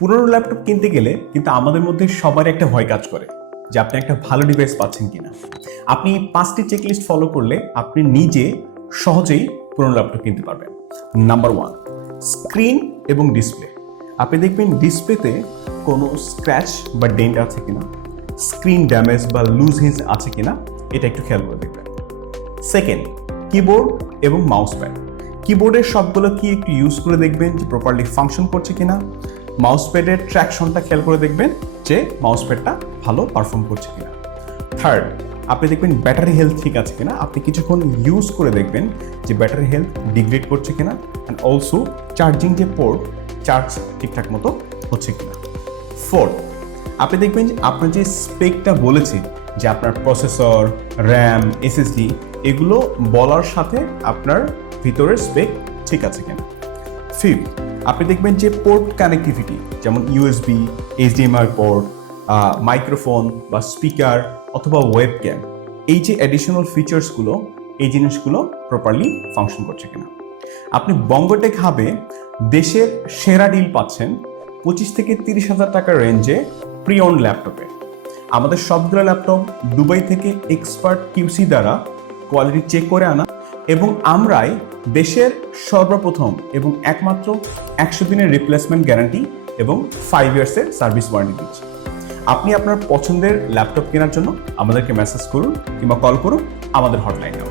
পুরনো ল্যাপটপ কিনতে গেলে কিন্তু আমাদের মধ্যে সবারই একটা ভয় কাজ করে যে আপনি একটা ভালো ডিভাইস পাচ্ছেন কিনা। আপনি 5টি চেকলিস্ট ফলো করলে আপনি নিজে সহজেই পুরনো ল্যাপটপ কিনতে পারবেন। নাম্বার 1, স্ক্রিন এবং ডিসপ্লে। আপনি দেখবেন ডিসপ্লেতে কোনো স্ক্র্যাচ বা ডেন্ট আছে কিনা, স্ক্রিন ড্যামেজ বা লুজ হিঞ্জ আছে কিনা, এটা একটু খেয়াল করে দেখবেন। সেকেন্ড, কিবোর্ড এবং মাউস প্যাড। কিবোর্ডের সবগুলো কি একটু ইউজ করে দেখবেন যে প্রপারলি ফাংশন করছে কিনা। মাউস প্যাডের ট্র্যাকশনটা খেয়াল করে দেখবেন যে মাউস প্যাডটা ভালো পারফর্ম করছে কিনা। থার্ড, আপনি দেখবেন ব্যাটারি হেলথ ঠিক আছে কিনা। আপনি কিছুক্ষণ ইউজ করে দেখবেন যে ব্যাটারি হেলথ ডিগ্রেড করছে কিনা, অ্যান্ড অলসো চার্জিং যে পোর্ট, চার্জ ঠিকঠাক মতো হচ্ছে কিনা। ফোর্থ, আপনি দেখবেন যে আপনার যে স্পেকটা বলেছে যে আপনার প্রসেসর, র্যাম, এসএসডি এগুলো বলার সাথে আপনার ভিতরের স্পেক ঠিক আছে কিনা। ফিফথ, আপনি দেখবেন যে পোর্ট কানেক্টিভিটি যেমন ইউএসবি, এইচডিএমআই পোর্ট, মাইক্রোফোন বা স্পিকার অথবা ওয়েবক্যাম, এই যে অ্যাডিশনাল ফিচার্সগুলো, এই জিনিসগুলো প্রপারলি ফাংশন করছে কিনা। আপনি বঙ্গটেক হাবে দেশের সেরা ডিল পাচ্ছেন 25 থেকে 30,000 টাকার রেঞ্জে প্রি ওন ল্যাপটপে। আমাদের সবগুলো ল্যাপটপ দুবাই থেকে এক্সপার্ট কিউসি দ্বারা কোয়ালিটি চেক করে আনা, এবং আমরাই দেশের সর্বপ্রথম এবং একমাত্র 100 দিনের রিপ্লেসমেন্ট গ্যারান্টি এবং 5 ইয়ার্সের সার্ভিস ওয়ারেন্টি দিচ্ছি। আপনি আপনার পছন্দের ল্যাপটপ কেনার জন্য আমাদেরকে মেসেজ করুন কিংবা কল করুন আমাদের হটলাইনে।